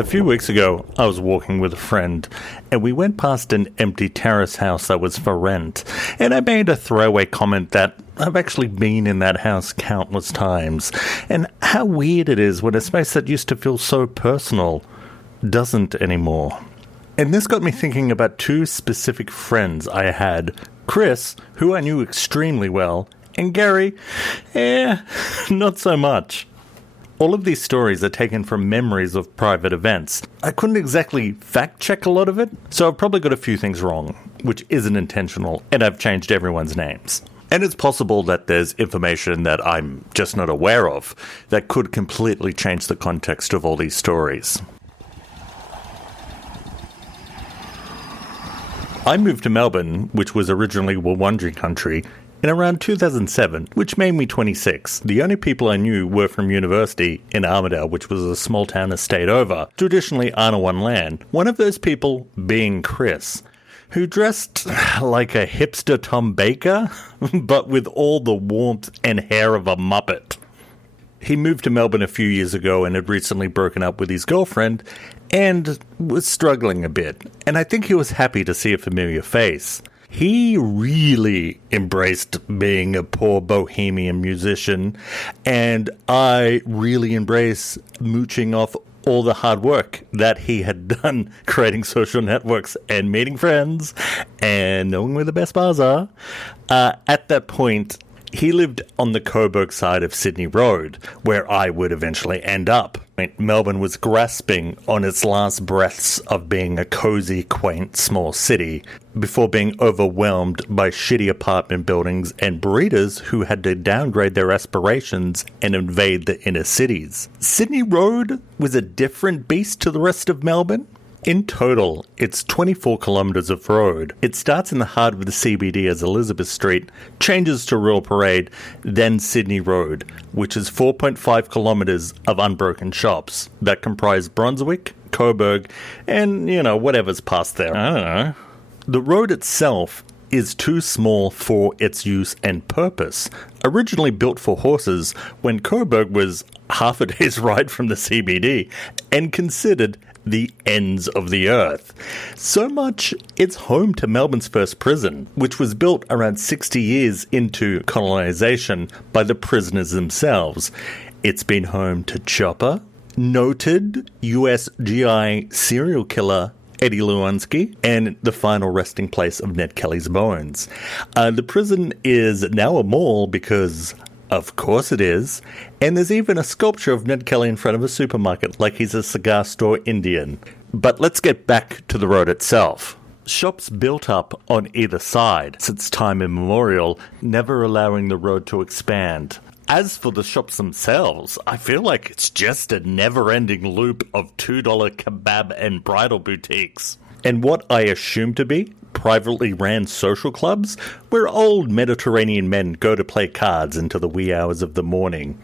A few weeks ago, I was walking with a friend, and we went past an empty terrace house that was for rent, and I made a throwaway comment that I've actually been in that house countless times, and how weird it is when a space that used to feel so personal doesn't anymore. And this got me thinking about two specific friends I had, Chris, who I knew extremely well, and Gary, not so much. All of these stories are taken from memories of private events. I couldn't exactly fact-check a lot of it, so I've probably got a few things wrong, which isn't intentional, and I've changed everyone's names. And it's possible that there's information that I'm just not aware of that could completely change the context of all these stories. I moved to Melbourne, which was originally Wurundjeri country, in around 2007, which made me 26. The only people I knew were from university in Armidale, which was a small town a state over, traditionally Arnawan land. One of those people being Chris, who dressed like a hipster Tom Baker, but with all the warmth and hair of a Muppet. He moved to Melbourne a few years ago and had recently broken up with his girlfriend and was struggling a bit, and I think he was happy to see a familiar face. He really embraced being a poor bohemian musician, and I really embrace mooching off all the hard work that he had done creating social networks and meeting friends and knowing where the best bars are. At that point, he lived on the Coburg side of Sydney Road, where I would eventually end up. Melbourne was grasping on its last breaths of being a cozy, quaint, small city before being overwhelmed by shitty apartment buildings and breeders who had to downgrade their aspirations and invade the inner cities. Sydney Road was a different beast to the rest of Melbourne. In total, it's 24 kilometres of road. It starts in the heart of the CBD as Elizabeth Street, changes to Royal Parade, then Sydney Road, which is 4.5 kilometres of unbroken shops that comprise Brunswick, Coburg, and, whatever's past there. I don't know. The road itself is too small for its use and purpose. Originally built for horses, when Coburg was half a day's ride from the CBD and considered the ends of the earth. So much it's home to Melbourne's first prison, which was built around 60 years into colonisation by the prisoners themselves. It's been home to Chopper, noted US GI serial killer Eddie Lewinsky, and the final resting place of Ned Kelly's bones. The prison is now a mall because, of course it is, and there's even a sculpture of Ned Kelly in front of a supermarket like he's a cigar store Indian. But let's get back to the road itself. Shops built up on either side since time immemorial, never allowing the road to expand. As for the shops themselves, I feel like it's just a never-ending loop of $2 kebab and bridal boutiques. And what I assume to be privately ran social clubs where old Mediterranean men go to play cards into the wee hours of the morning.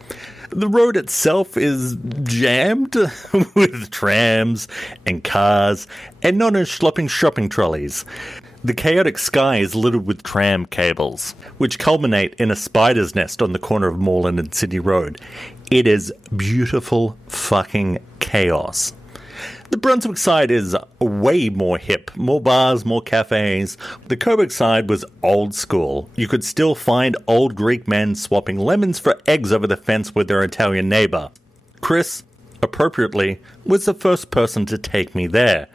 The road itself is jammed with trams and cars and non-schlopping shopping trolleys. The chaotic sky is littered with tram cables, which culminate in a spider's nest on the corner of Moreland and Sydney Road. It is beautiful fucking chaos. The Brunswick side is way more hip. More bars, more cafes. The Coburg side was old school. You could still find old Greek men swapping lemons for eggs over the fence with their Italian neighbour. Chris, appropriately, was the first person to take me there.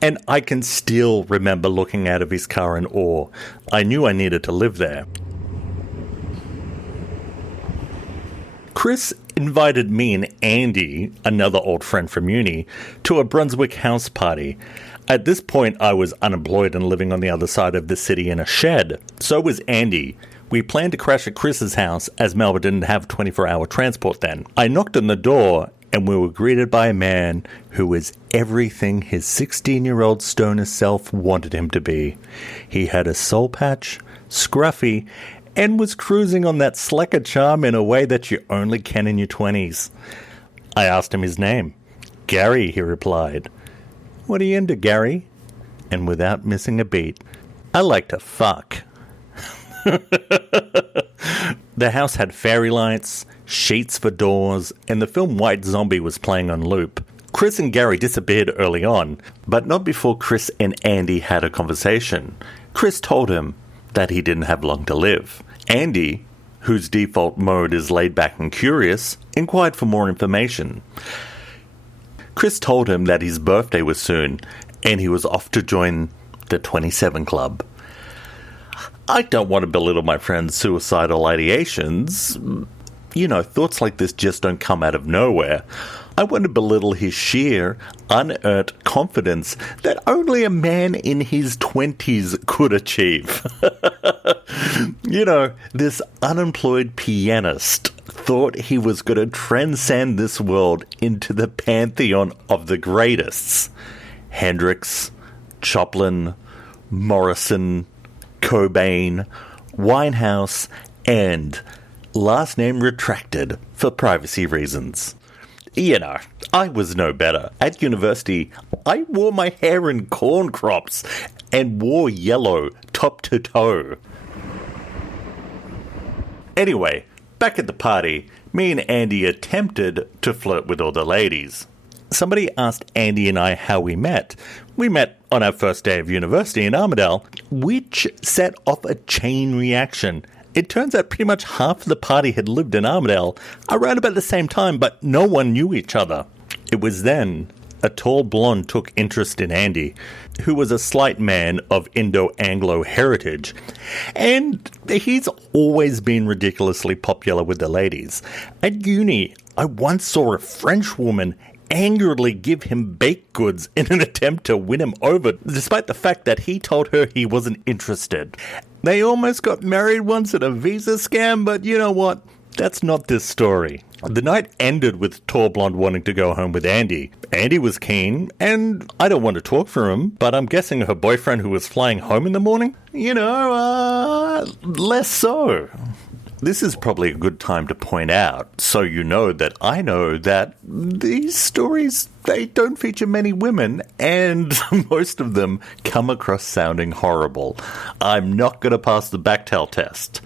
And I can still remember looking out of his car in awe. I knew I needed to live there. Chris invited me and Andy, another old friend from uni, to a Brunswick house party. At this point, I was unemployed and living on the other side of the city in a shed. So was Andy. We planned to crash at Chris's house as Melbourne didn't have 24-hour transport then. I knocked on the door and we were greeted by a man who was everything his 16-year-old stoner self wanted him to be. He had a soul patch, scruffy, and was cruising on that slacker charm in a way that you only can in your 20s. I asked him his name. Gary, he replied. What are you into, Gary? And without missing a beat, I like to fuck. The house had fairy lights, sheets for doors, and the film White Zombie was playing on loop. Chris and Gary disappeared early on, but not before Chris and Andy had a conversation. Chris told him that he didn't have long to live. Andy, whose default mode is laid back and curious, inquired for more information. Chris told him that his birthday was soon, and he was off to join the 27 Club. I don't want to belittle my friend's suicidal ideations. You know, thoughts like this just don't come out of nowhere. I want to belittle his sheer, unearned confidence that only a man in his 20s could achieve. You know, this unemployed pianist thought he was going to transcend this world into the pantheon of the greatest. Hendrix, Joplin, Morrison, Cobain, Winehouse, and last name retracted for privacy reasons. You know, I was no better. At university, I wore my hair in corn crops and wore yellow top to toe. Anyway, back at the party, me and Andy attempted to flirt with all the ladies. Somebody asked Andy and I how we met. We met on our first day of university in Armidale, which set off a chain reaction. It turns out pretty much half of the party had lived in Armidale around about the same time, but no one knew each other. It was then a tall blonde took interest in Andy, who was a slight man of Indo-Anglo heritage, and he's always been ridiculously popular with the ladies. At uni, I once saw a French woman angrily give him baked goods in an attempt to win him over, despite the fact that he told her he wasn't interested. They almost got married once at a visa scam, but you know what? That's not this story. The night ended with tall blonde wanting to go home with Andy. Andy was keen, and I don't want to talk for him, but I'm guessing her boyfriend who was flying home in the morning? Less so. This is probably a good time to point out, so you know that I know that these stories, they don't feature many women, and most of them come across sounding horrible. I'm not going to pass the Bechtel test.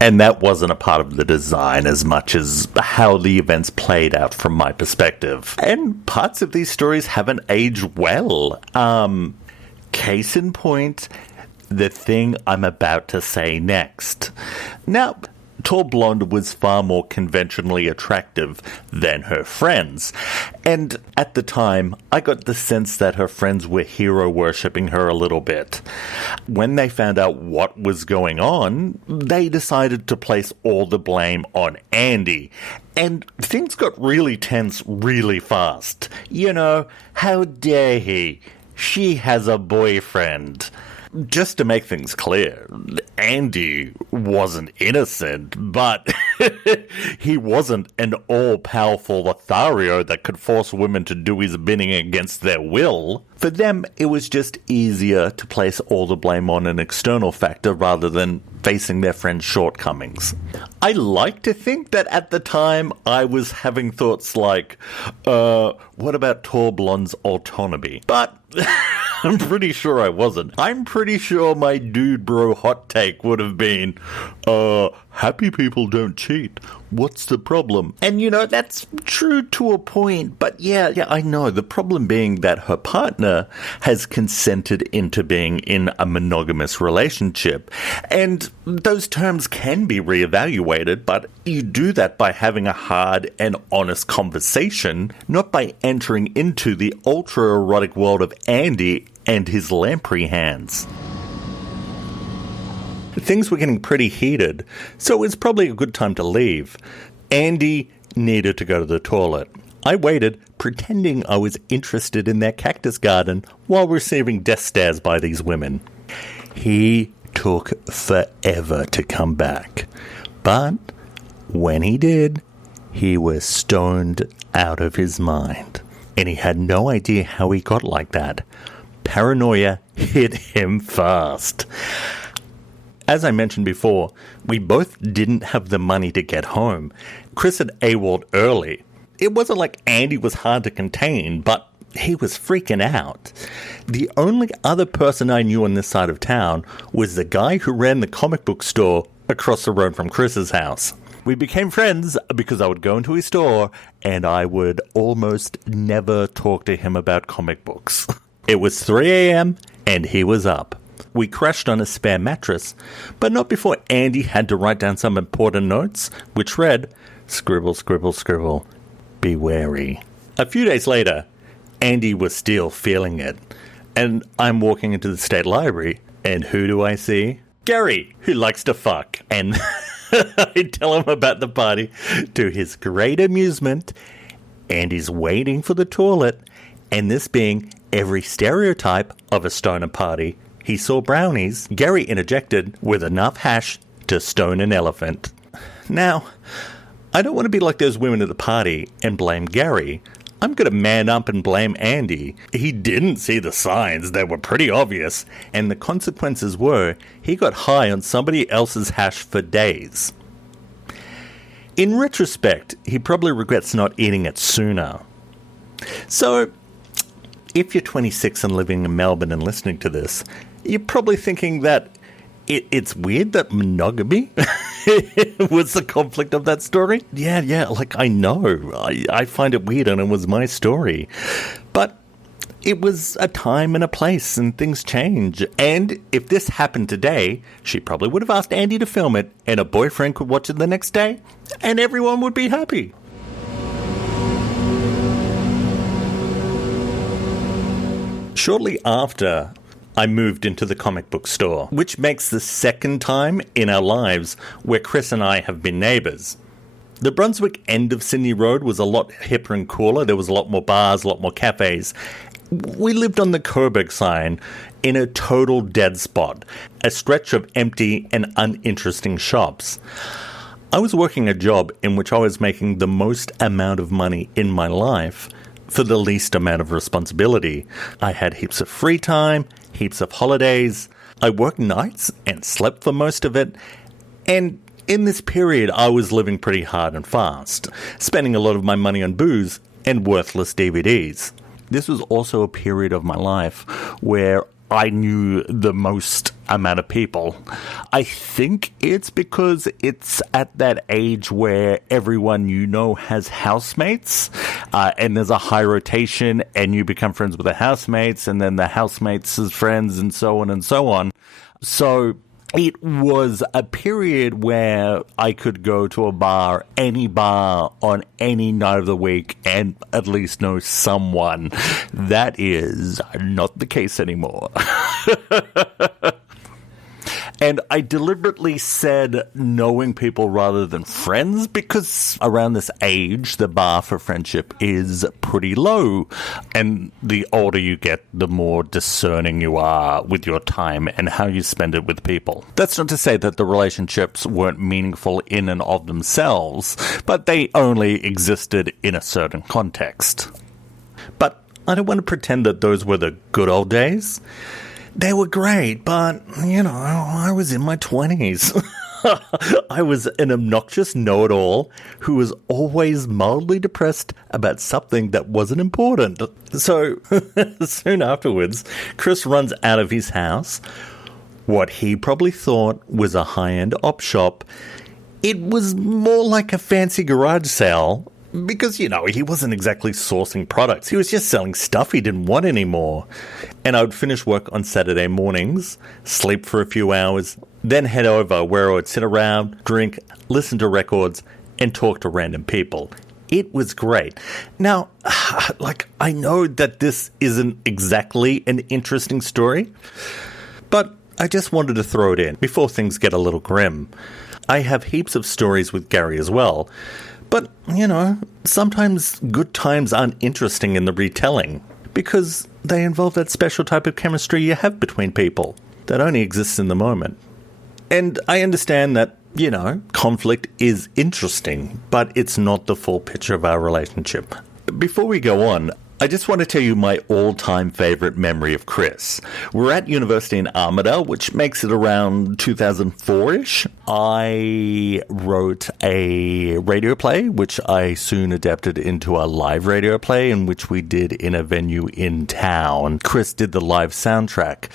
And that wasn't a part of the design as much as how the events played out from my perspective. And parts of these stories haven't aged well. Case in point, the thing I'm about to say next. Now, tall blonde was far more conventionally attractive than her friends, and at the time, I got the sense that her friends were hero-worshipping her a little bit. When they found out what was going on, they decided to place all the blame on Andy, and things got really tense really fast. You know, how dare he? She has a boyfriend. Just to make things clear, Andy wasn't innocent, but he wasn't an all-powerful Lothario that could force women to do his bidding against their will. For them, it was just easier to place all the blame on an external factor rather than facing their friend's shortcomings. I like to think that at the time, I was having thoughts like, what about tall blonde's autonomy? But I'm pretty sure I wasn't. I'm pretty sure my dude bro hot take would have been, happy people don't cheat. What's the problem? And you know, that's true to a point, but yeah, I know. The problem being that her partner has consented into being in a monogamous relationship. And those terms can be reevaluated, but you do that by having a hard and honest conversation, not by entering into the ultra-erotic world of Andy and his lamprey hands. Things were getting pretty heated, so it was probably a good time to leave. Andy needed to go to the toilet. I waited, pretending I was interested in their cactus garden while receiving death stares by these women. He took forever to come back, but when he did, he was stoned out of his mind, and he had no idea how he got like that. Paranoia hit him fast. As I mentioned before, we both didn't have the money to get home. Chris had AWOL'd early. It wasn't like Andy was hard to contain, but he was freaking out. The only other person I knew on this side of town was the guy who ran the comic book store across the road from Chris's house. We became friends because I would go into his store and I would almost never talk to him about comic books. It was 3 a.m. and he was up. We crashed on a spare mattress, but not before Andy had to write down some important notes, which read, "Scribble, scribble, scribble. Be wary." A few days later, Andy was still feeling it, and I'm walking into the State Library, and who do I see? Gary, who likes to fuck. And I tell him about the party. To his great amusement, Andy's waiting for the toilet, and this being every stereotype of a stoner party, he saw brownies. Gary interjected with enough hash to stone an elephant. Now, I don't want to be like those women at the party and blame Gary. I'm going to man up and blame Andy. He didn't see the signs. They were pretty obvious. And the consequences were he got high on somebody else's hash for days. In retrospect, he probably regrets not eating it sooner. So, if you're 26 and living in Melbourne and listening to this, you're probably thinking that it's weird that monogamy was the conflict of that story. Yeah, like I know. I find it weird and it was my story. But it was a time and a place and things change. And if this happened today, she probably would have asked Andy to film it and a boyfriend could watch it the next day and everyone would be happy. Shortly after, I moved into the comic book store, which makes the second time in our lives where Chris and I have been neighbours. The Brunswick end of Sydney Road was a lot hipper and cooler. There was a lot more bars, a lot more cafes. We lived on the Coburg sign in a total dead spot, a stretch of empty and uninteresting shops. I was working a job in which I was making the most amount of money in my life for the least amount of responsibility. I had heaps of free time, heaps of holidays. I worked nights and slept for most of it. And in this period, I was living pretty hard and fast, spending a lot of my money on booze and worthless DVDs. This was also a period of my life where I knew the most amount of people. I think it's because it's at that age where everyone you know has housemates, and there's a high rotation, and you become friends with the housemates, and then the housemates' friends, and so on and so on. So it was a period where I could go to a bar, any bar, on any night of the week, and at least know someone. That is not the case anymore. And I deliberately said knowing people rather than friends because around this age, the bar for friendship is pretty low. And the older you get, the more discerning you are with your time and how you spend it with people. That's not to say that the relationships weren't meaningful in and of themselves, but they only existed in a certain context. But I don't want to pretend that those were the good old days. They were great, but, I was in my 20s. I was an obnoxious know-it-all who was always mildly depressed about something that wasn't important. So, soon afterwards, Chris runs out of his house. What he probably thought was a high-end op shop. It was more like a fancy garage sale. Because, he wasn't exactly sourcing products. He was just selling stuff he didn't want anymore. And I would finish work on Saturday mornings, sleep for a few hours, then head over where I would sit around, drink, listen to records, and talk to random people. It was great. Now, I know that this isn't exactly an interesting story, but I just wanted to throw it in before things get a little grim. I have heaps of stories with Gary as well. But, sometimes good times aren't interesting in the retelling because they involve that special type of chemistry you have between people that only exists in the moment. And I understand that, conflict is interesting, but it's not the full picture of our relationship. Before we go on, I just want to tell you my all-time favourite memory of Chris. We're at university in Armidale, which makes it around 2004-ish. I wrote a radio play, which I soon adapted into a live radio play, in which we did in a venue in town. Chris did the live soundtrack.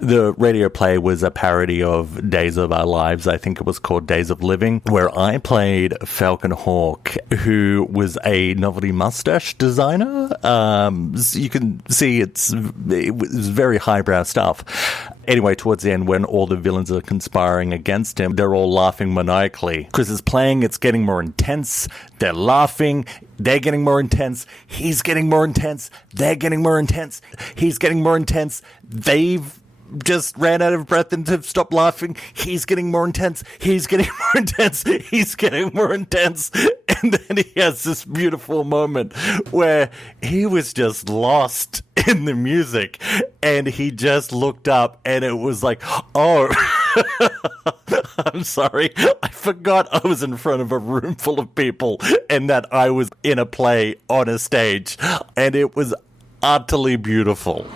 The radio play was a parody of Days of Our Lives. I think it was called Days of Living, where I played Falcon Hawk, who was a novelty mustache designer. So you can see it was very highbrow stuff. Anyway, towards the end, when all the villains are conspiring against him, they're all laughing maniacally. Chris is playing, it's getting more intense. They're laughing, they're getting more intense. He's getting more intense, they're getting more intense. He's getting more intense. They've just ran out of breath and have stopped laughing. He's getting more intense. He's getting more intense. He's getting more intense. And then he has this beautiful moment where he was just lost in the music and he just looked up and it was like, oh, I'm sorry. I forgot I was in front of a room full of people and that I was in a play on a stage, and it was utterly beautiful.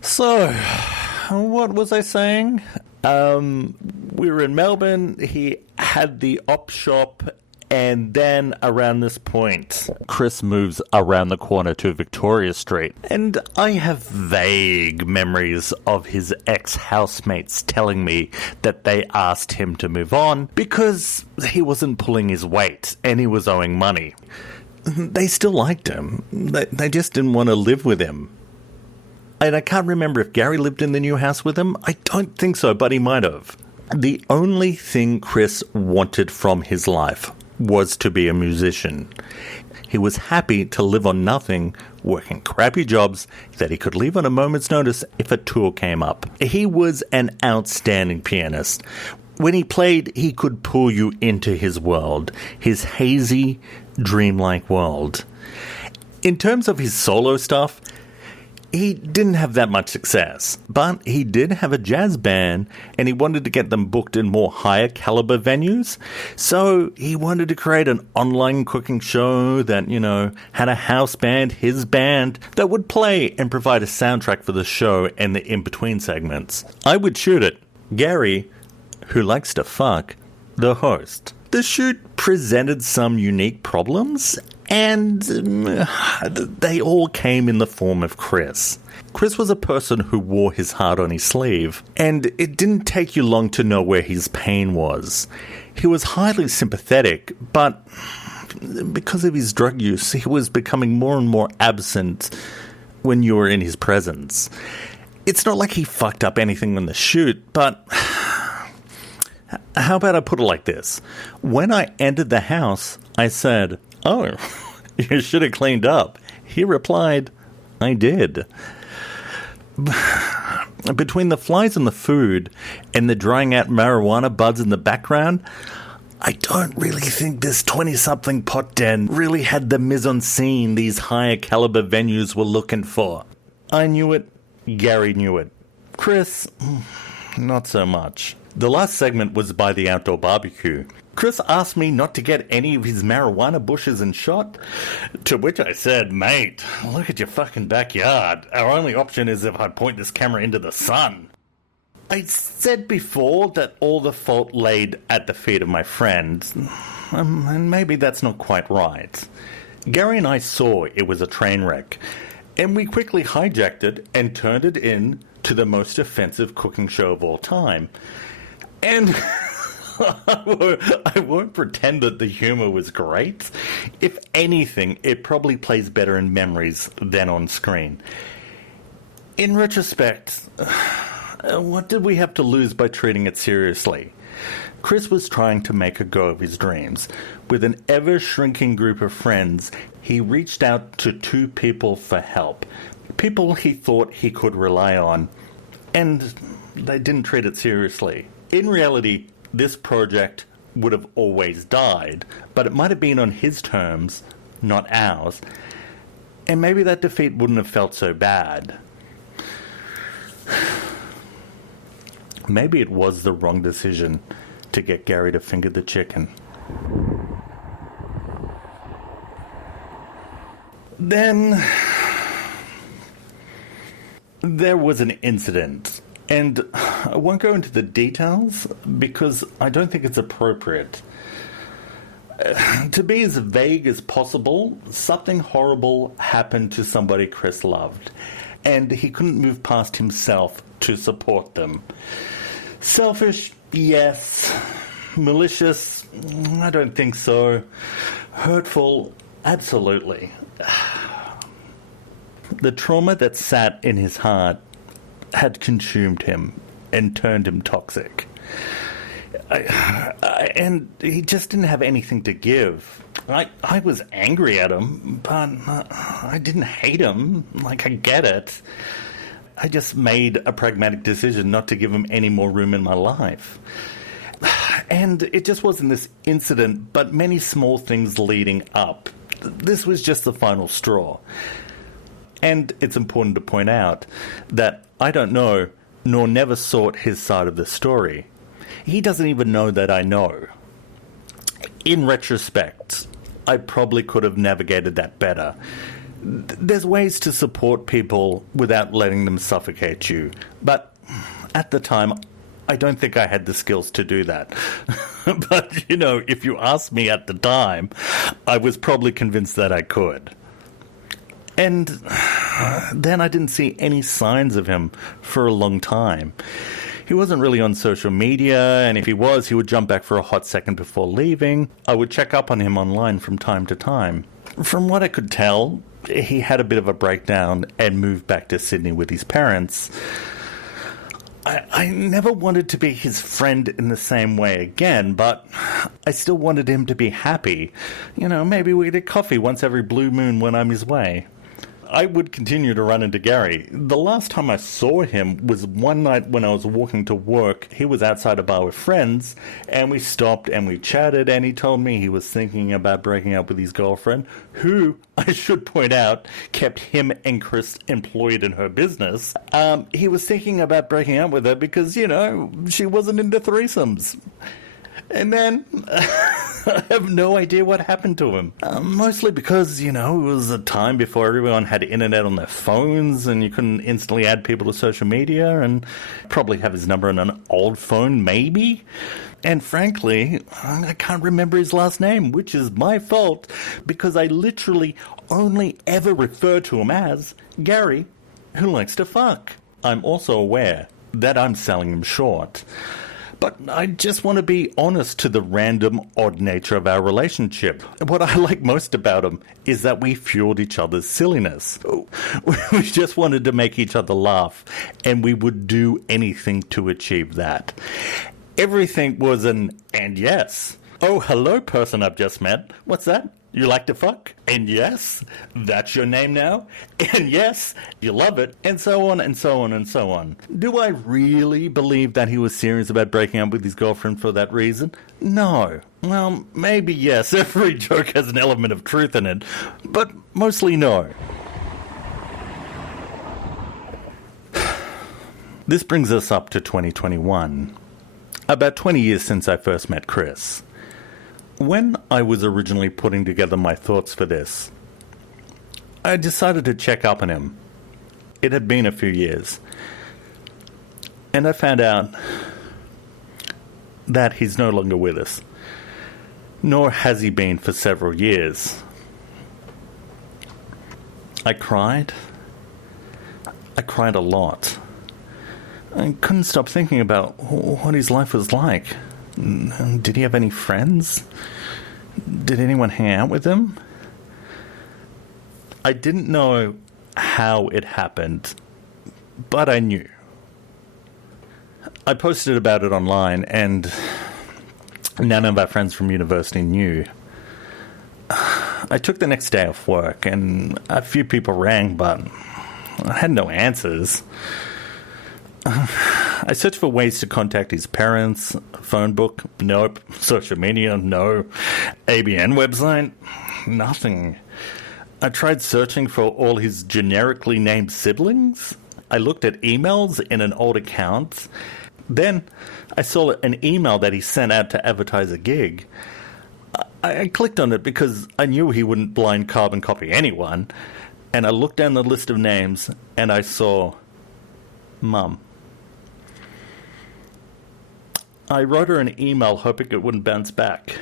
So, what was I saying? We were in Melbourne, he had the op shop, and then around this point, Chris moves around the corner to Victoria Street. And I have vague memories of his ex-housemates telling me that they asked him to move on because he wasn't pulling his weight and he was owing money. They still liked him. They just didn't want to live with him. And I can't remember if Gary lived in the new house with him. I don't think so, but he might have. The only thing Chris wanted from his life was to be a musician. He was happy to live on nothing, working crappy jobs that he could leave on a moment's notice if a tour came up. He was an outstanding pianist. When he played, he could pull you into his world, his hazy, dreamlike world. In terms of his solo stuff, he didn't have that much success, but he did have a jazz band and he wanted to get them booked in more higher caliber venues. So he wanted to create an online cooking show that, had a house band, his band, that would play and provide a soundtrack for the show and the in-between segments. I would shoot it. Gary, who likes to fuck, the host. The shoot presented some unique problems, and they all came in the form of Chris. Chris was a person who wore his heart on his sleeve, and it didn't take you long to know where his pain was. He was highly sympathetic, but because of his drug use, he was becoming more and more absent when you were in his presence. It's not like he fucked up anything on the shoot, but how about I put it like this? When I entered the house, I said, "Oh, you should have cleaned up." He replied, "I did." Between the flies in the food and the drying out marijuana buds in the background, I don't really think this 20-something pot den really had the mise-en-scene these higher caliber venues were looking for. I knew it. Gary knew it. Chris, not so much. The last segment was by the outdoor barbecue. Chris asked me not to get any of his marijuana bushes in shot, to which I said, "Mate, look at your fucking backyard. Our only option is if I point this camera into the sun." I said before that all the fault laid at the feet of my friend, and maybe that's not quite right. Gary and I saw it was a train wreck, and we quickly hijacked it and turned it into the most offensive cooking show of all time. And I won't pretend that the humor was great. If anything, it probably plays better in memories than on screen. In retrospect, what did we have to lose by treating it seriously? Chris was trying to make a go of his dreams. With an ever-shrinking group of friends, he reached out to 2 people for help. People he thought he could rely on. And they didn't treat it seriously. In reality, this project would have always died, but it might have been on his terms, not ours. And maybe that defeat wouldn't have felt so bad. Maybe it was the wrong decision to get Gary to finger the chicken. Then there was an incident, and I won't go into the details because I don't think it's appropriate. To be as vague as possible, something horrible happened to somebody Chris loved, and he couldn't move past himself to support them. Selfish, yes. Malicious, I don't think so. Hurtful, absolutely. The trauma that sat in his heart had consumed him and turned him toxic. And he just didn't have anything to give. I was angry at him, but I didn't hate him. Like, I get it. I just made a pragmatic decision not to give him any more room in my life. And it just wasn't this incident, but many small things leading up. This was just the final straw. And it's important to point out that I don't know, nor never sought his side of the story. He doesn't even know that I know. In retrospect, I probably could have navigated that better. There's ways to support people without letting them suffocate you. But at the time, I don't think I had the skills to do that. But, if you asked me at the time, I was probably convinced that I could. And then I didn't see any signs of him for a long time. He wasn't really on social media, and if he was, he would jump back for a hot second before leaving. I would check up on him online from time to time. From what I could tell, he had a bit of a breakdown and moved back to Sydney with his parents. I never wanted to be his friend in the same way again, but I still wanted him to be happy. Maybe we'd get coffee once every blue moon when I'm his way. I would continue to run into Gary. The last time I saw him was one night when I was walking to work. He was outside a bar with friends, and we stopped and we chatted, and he told me he was thinking about breaking up with his girlfriend, who, I should point out, kept him and Chris employed in her business. He was thinking about breaking up with her because, she wasn't into threesomes. And then I have no idea what happened to him. Mostly because, it was a time before everyone had internet on their phones and you couldn't instantly add people to social media, and probably have his number on an old phone, maybe. And frankly, I can't remember his last name, which is my fault, because I literally only ever refer to him as Gary, who likes to fuck. I'm also aware that I'm selling him short. But I just want to be honest to the random, odd nature of our relationship. What I like most about him is that we fueled each other's silliness. We just wanted to make each other laugh, and we would do anything to achieve that. Everything was an and yes. Oh, hello, person I've just met. What's that? You like to fuck? And yes, that's your name now? And yes, you love it? And so on and so on and so on. Do I really believe that he was serious about breaking up with his girlfriend for that reason? No. Well, maybe yes, every joke has an element of truth in it, but mostly no. This brings us up to 2021. About 20 years since I first met Chris. When I was originally putting together my thoughts for this, I decided to check up on him. It had been a few years. And I found out that he's no longer with us. Nor has he been for several years. I cried. I cried a lot. I couldn't stop thinking about what his life was like. Did he have any friends? Did anyone hang out with him? I didn't know how it happened, but I knew. I posted about it online, and none of our friends from university knew. I took the next day off work, and a few people rang, but I had no answers. I searched for ways to contact his parents. Phone book? Nope. Social media? No. ABN website? Nothing. I tried searching for all his generically named siblings. I looked at emails in an old account. Then I saw an email that he sent out to advertise a gig. I clicked on it because I knew he wouldn't blind carbon copy anyone, and I looked down the list of names and I saw Mum. I wrote her an email hoping it wouldn't bounce back,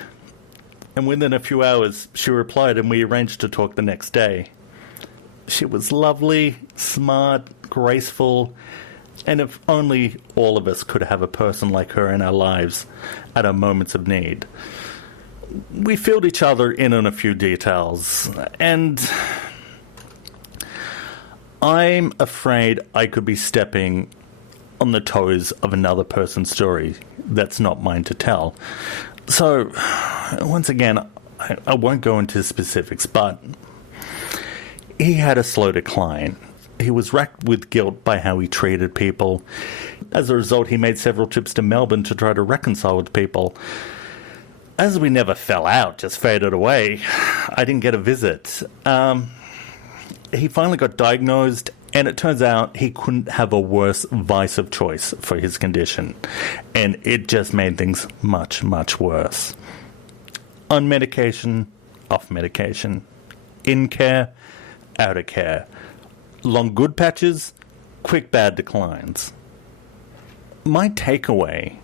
and within a few hours she replied and we arranged to talk the next day. She was lovely, smart, graceful, and if only all of us could have a person like her in our lives at our moments of need. We filled each other in on a few details, and I'm afraid I could be stepping on the toes of another person's story that's not mine to tell. So, once again, I won't go into specifics, but he had a slow decline. He was racked with guilt by how he treated people. As a result, he made several trips to Melbourne to try to reconcile with people. As we never fell out, just faded away, I didn't get a visit. He finally got diagnosed, and it turns out he couldn't have a worse vice of choice for his condition. And it just made things much, much worse. On medication, off medication. In care, out of care. Long good patches, quick bad declines. My takeaway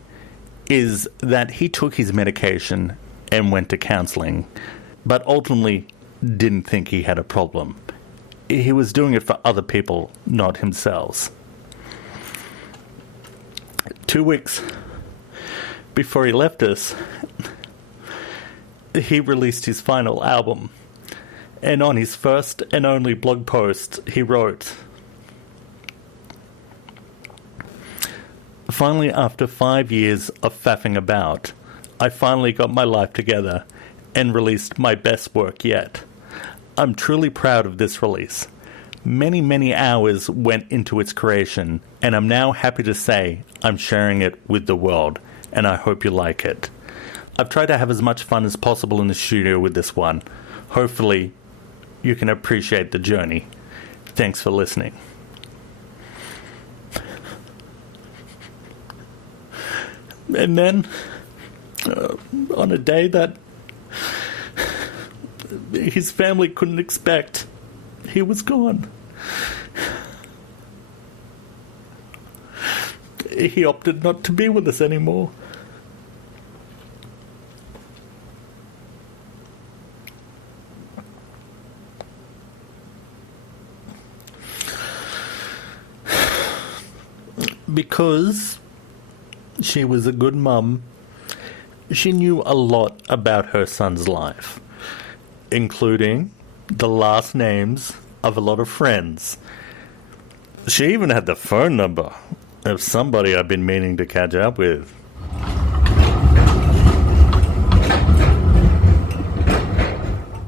is that he took his medication and went to counselling, but ultimately didn't think he had a problem. He was doing it for other people, not himself. 2 weeks before he left us, he released his final album. And on his first and only blog post, he wrote, "Finally, after 5 years of faffing about, I finally got my life together and released my best work yet. I'm truly proud of this release. Many, many hours went into its creation, and I'm now happy to say I'm sharing it with the world, and I hope you like it. I've tried to have as much fun as possible in the studio with this one. Hopefully, you can appreciate the journey. Thanks for listening." And then, on a day that his family couldn't expect, he was gone. He opted not to be with us anymore. Because she was a good mum, she knew a lot about her son's life, including the last names of a lot of friends. She even had the phone number of somebody I've been meaning to catch up with.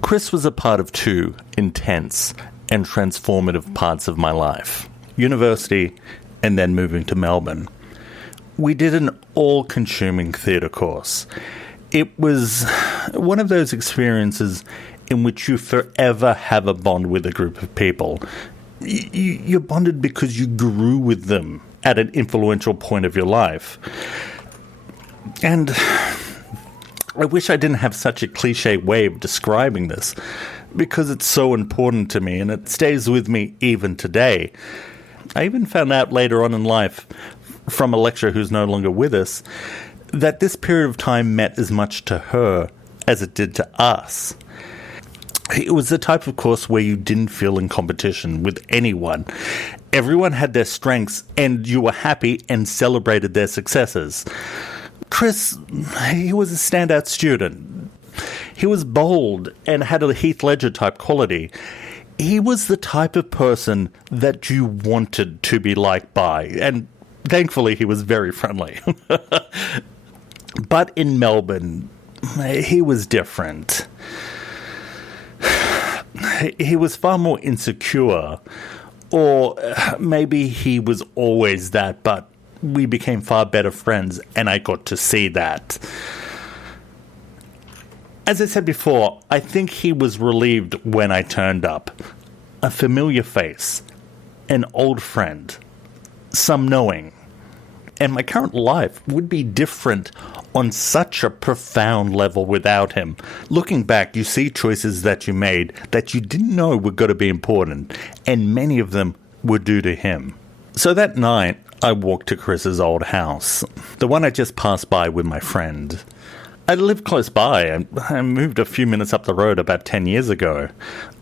Chris was a part of two intense and transformative parts of my life: university and then moving to Melbourne. We did an all-consuming theatre course. It was one of those experiences in which you forever have a bond with a group of people. You're bonded because you grew with them at an influential point of your life. And I wish I didn't have such a cliche way of describing this, because it's so important to me and it stays with me even today. I even found out later on in life, from a lecturer who's no longer with us, that this period of time meant as much to her as it did to us. It was the type of course where you didn't feel in competition with anyone. Everyone had their strengths and you were happy and celebrated their successes. Chris, he was a standout student. He was bold and had a Heath Ledger type quality. He was the type of person that you wanted to be liked by, and thankfully he was very friendly. But in Melbourne, he was different. He was far more insecure, or maybe he was always that, but we became far better friends and I got to see that. As I said before, I think he was relieved when I turned up. A familiar face, an old friend, some knowing. And my current life would be different on such a profound level without him. Looking back, you see choices that you made that you didn't know were going to be important, and many of them were due to him. So that night, I walked to Chris's old house, the one I just passed by with my friend. I lived close by, and I moved a few minutes up the road about 10 years ago.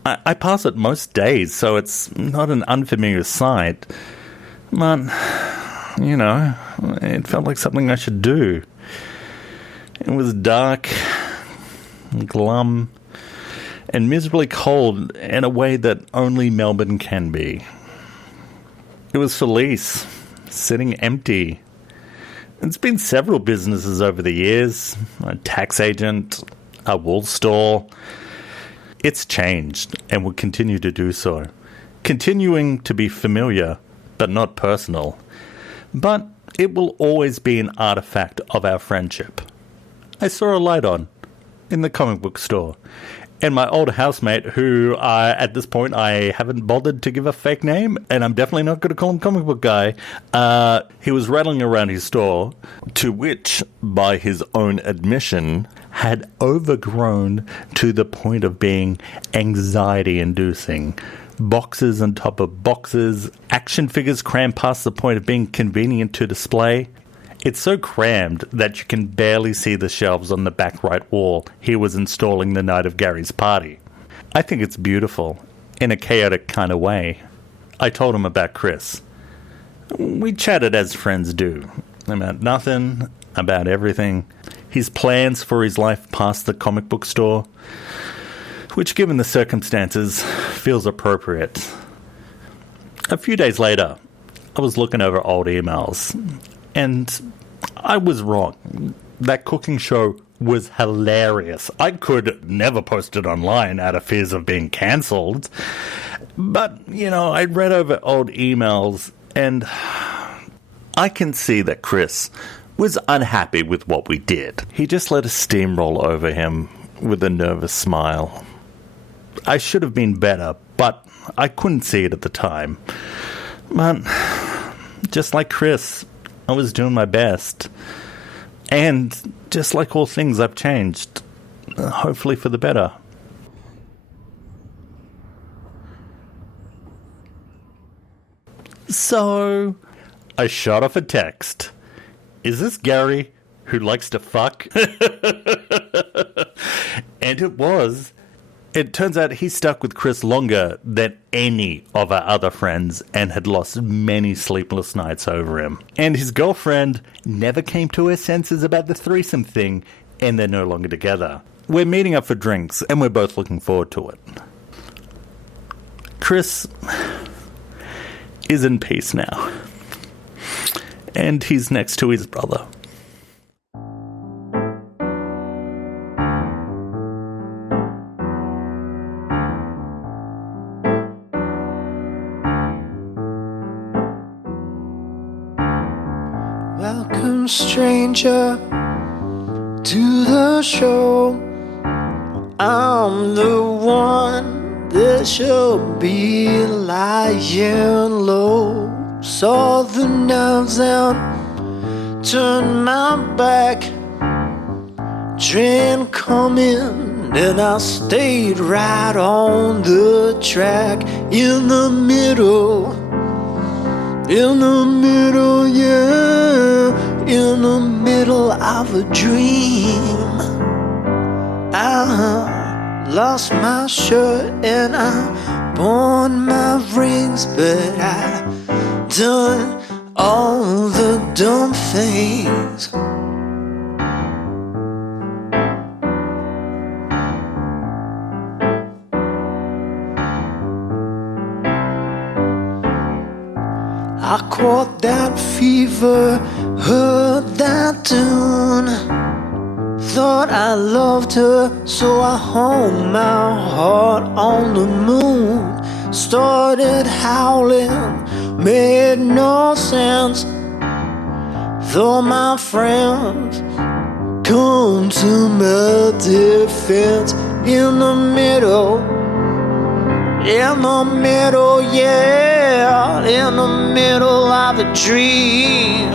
I pass it most days, so it's not an unfamiliar sight. But, you know, it felt like something I should do. It was dark, glum, and miserably cold in a way that only Melbourne can be. It was for lease, sitting empty. It's been several businesses over the years, a tax agent, a wool store. It's changed and will continue to do so, continuing to be familiar but not personal. But it will always be an artifact of our friendship. I saw a light on in the comic book store, and my old housemate, who at this point I haven't bothered to give a fake name, and I'm definitely not going to call him Comic Book Guy, he was rattling around his store, to which, by his own admission, had overgrown to the point of being anxiety-inducing. Boxes on top of boxes, action figures crammed past the point of being convenient to display. It's so crammed that you can barely see the shelves on the back right wall he was installing the night of Gary's party. I think it's beautiful, in a chaotic kind of way. I told him about Chris. We chatted as friends do, about nothing, about everything. His plans for his life past the comic book store, which given the circumstances feels appropriate. A few days later, I was looking over old emails, and I was wrong. That cooking show was hilarious. I could never post it online out of fears of being cancelled. But, you know, I read over old emails, and I can see that Chris was unhappy with what we did. He just let us steamroll over him with a nervous smile. I should have been better, but I couldn't see it at the time. But just like Chris, I was doing my best. And just like all things, I've changed. Hopefully for the better. So, I shot off a text. Is this Gary, who likes to fuck? And it was. It turns out he stuck with Chris longer than any of our other friends and had lost many sleepless nights over him. And his girlfriend never came to her senses about the threesome thing, and they're no longer together. We're meeting up for drinks, and we're both looking forward to it. Chris is in peace now. And he's next to his brother. Welcome, stranger, to the show. I'm the one that should be lying low. Saw the knives out, turned my back. Train coming, and I stayed right on the track. In the middle, yeah, in the middle of a dream. I lost my shirt and I pawned my rings, but I done all the dumb things. I caught that fever, heard that tune. Thought I loved her, so I hung my heart on the moon. Started howling, made no sense. Though my friends come to my defense. In the middle, yeah, in the middle of a dream.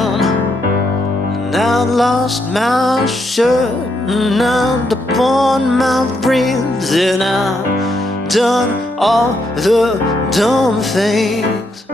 I lost my shirt and I've upon my rings, and I've done all the dumb things.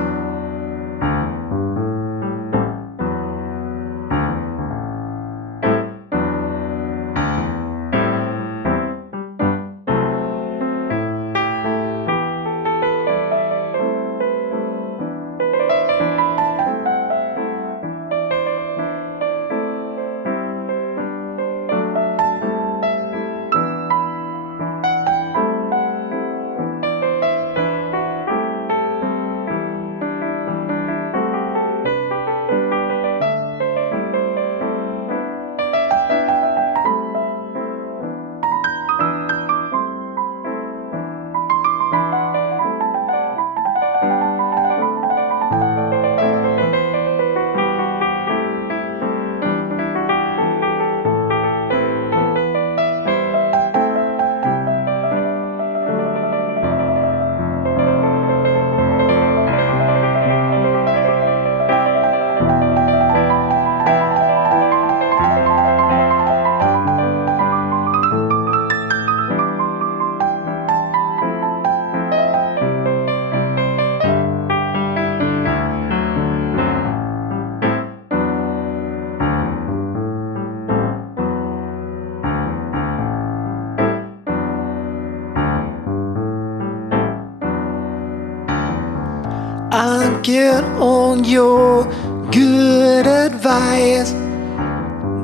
I get on your good advice,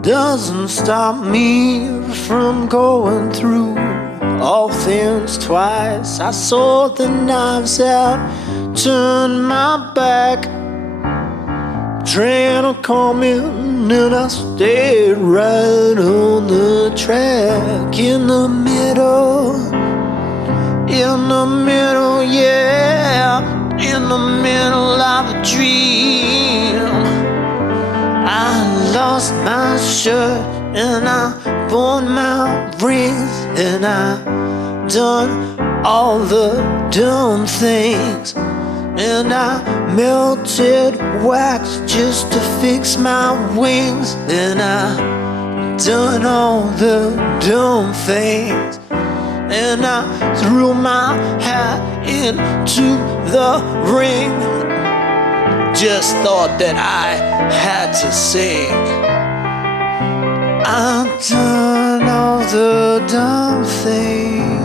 doesn't stop me from going through all things twice. I saw the knives out, turned my back, train a coming, and I stayed right on the track. In the middle, yeah, in the middle of a dream. I lost my shirt and I bought my rings, and I done all the dumb things, and I melted wax just to fix my wings, and I done all the dumb things, and I threw my hat into the ring. Just thought that I had to sing. I've done all the dumb things.